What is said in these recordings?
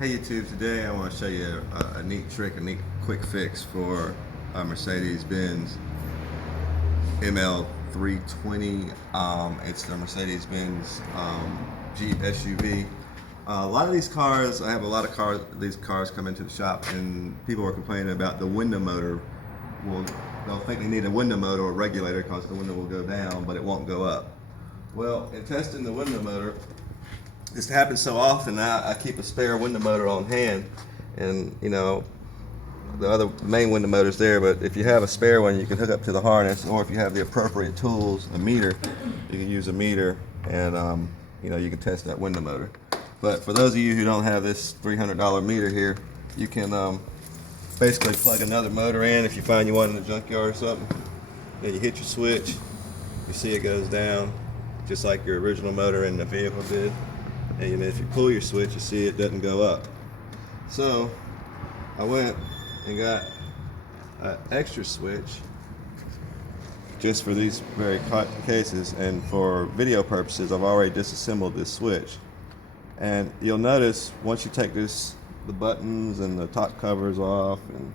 Hey YouTube, today I want to show you a neat trick, a neat quick fix for a Mercedes-Benz ML320. It's the Mercedes-Benz Jeep SUV. A lot of these cars, I have a lot of cars, these cars come into the shop and people are complaining about the window motor. Well, they'll think they need a window motor or regulator because the window will go down, but it won't go up. Well, in testing the window motor, this happens so often now I keep a spare window motor on hand, and you know the other main window motor's there, but if you have a spare one you can hook up to the harness, or if you have the appropriate tools, a meter, you can use a meter, and you can test that window motor. But for those of you who don't have this $300 meter here, you can basically plug another motor in if you find you one in the junkyard or something. Then you hit your switch, you see it goes down just like your original motor in the vehicle did. And if you pull your switch, you see it doesn't go up. So I went and got an extra switch just for these very cases, and for video purposes I've already disassembled this switch. And you'll notice once you take the buttons and the top covers off, and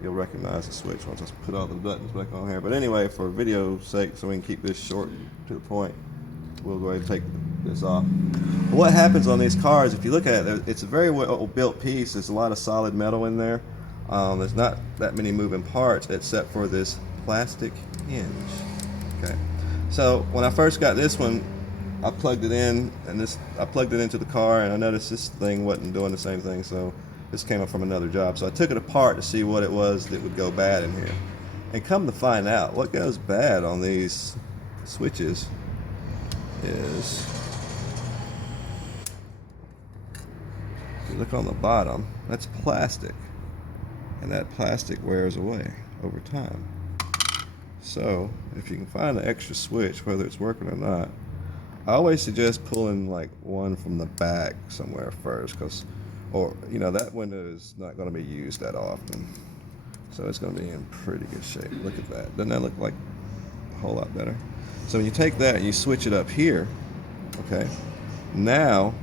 you'll recognize the switch once I put all the buttons back on here. But anyway, for video sake, so we can keep this short to the point, we'll go ahead and take this off. What happens on these cars, if you look at it, it's a very well built piece. There's a lot of solid metal in there. There's not that many moving parts except for this plastic hinge. Okay, so when I first got this one, I plugged it in, and I plugged it into the car, and I noticed this thing wasn't doing the same thing, so this came up from another job. So I took it apart to see what it was that would go bad in here. And come to find out, what goes bad on these switches is, if you look on the bottom, that's plastic, and that plastic wears away over time. So if you can find an extra switch, whether it's working or not, I always suggest pulling like one from the back somewhere first, or that window is not going to be used that often, so it's going to be in pretty good shape. Look at that. Doesn't that look like a whole lot better? So when you take that and you switch it up here, okay, now,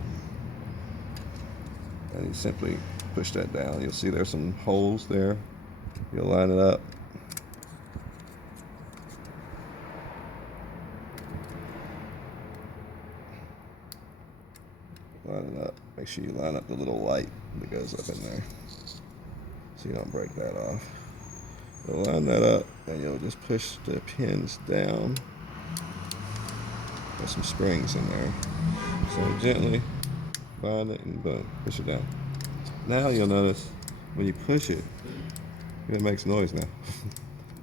and you simply push that down, you'll see there's some holes there. You'll line it up. Line it up. Make sure you line up the little light that goes up in there so you don't break that off. You'll line that up, and you'll just push the pins down. There's some springs in there. So gently bind it and boom, push it down. Now you'll notice when you push it, it makes noise now.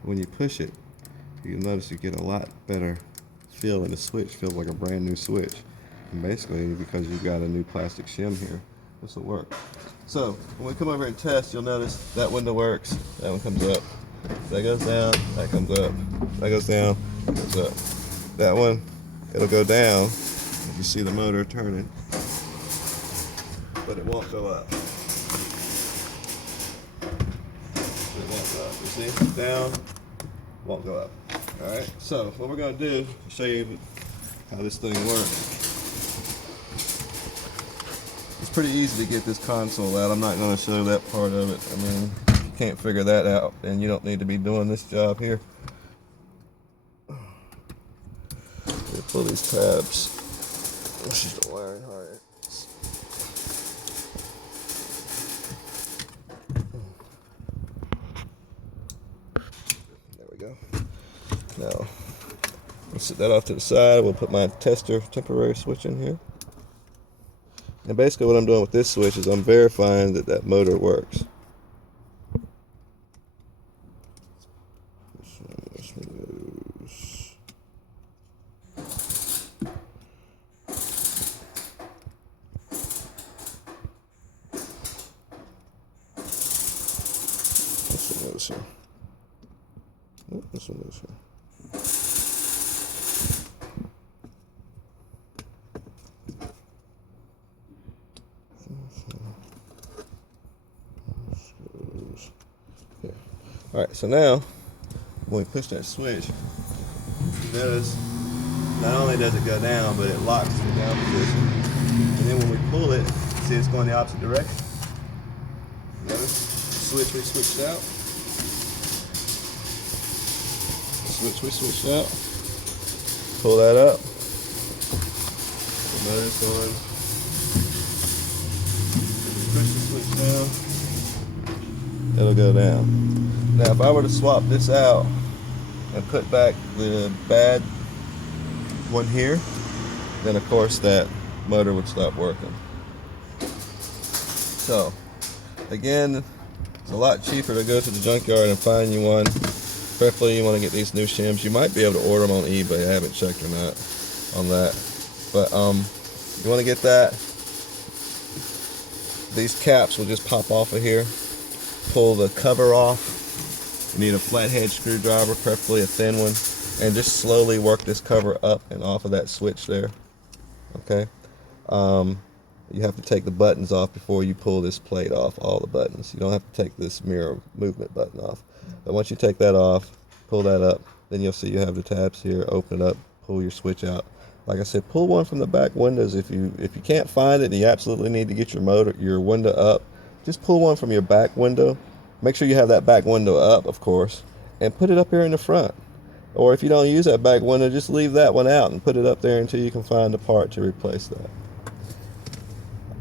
When you push it, you'll notice you get a lot better feel in the switch. Feels like a brand new switch. And basically, because you've got a new plastic shim here, this will work. So when we come over and test, you'll notice that window works. That one comes up. That goes down. That comes up. That goes down. That goes up. That one, it'll go down if you see the motor turning, but it won't go up. It won't go up. You see? Down, won't go up. All right. So what we're going to do is show you how this thing works. It's pretty easy to get this console out. I'm not going to show that part of it. I mean, if you can't figure that out, then you don't need to be doing this job here. Pull these tabs. This is the wiring harness. There we go. Now, we'll set that off to the side. We'll put my tester temporary switch in here. And basically what I'm doing with this switch is I'm verifying that that motor works. This one goes here. Oh, this one goes here. Alright, so now when we push that switch, you notice not only does it go down, but it locks in the down position. And then when we pull it, see it's going the opposite direction. switch we switched out. Switch we switched out. Pull that up. The motor's going. Push the switch down. It'll go down. Now, if I were to swap this out and put back the bad one here, then of course that motor would stop working. So, again, it's a lot cheaper to go to the junkyard and find you one. Preferably you want to get these new shims. You might be able to order them on eBay. I haven't checked or not on that. But you want to get that. These caps will just pop off of here. Pull the cover off. You need a flathead screwdriver, preferably a thin one, and just slowly work this cover up and off of that switch there. Okay. You have to take the buttons off before you pull this plate off, all the buttons. You don't have to take this mirror movement button off. But once you take that off, pull that up, then you'll see you have the tabs here. Open it up, pull your switch out. Like I said, pull one from the back windows. If you can't find it and you absolutely need to get your window up, just pull one from your back window. Make sure you have that back window up, of course, and put it up here in the front. Or if you don't use that back window, just leave that one out and put it up there until you can find a part to replace that.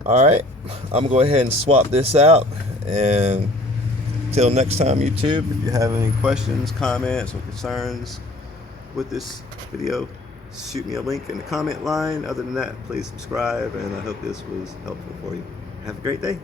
Alright, I'm going to go ahead and swap this out, and until next time, YouTube, if you have any questions, comments, or concerns with this video, shoot me a link in the comment line. Other than that, please subscribe, and I hope this was helpful for you. Have a great day.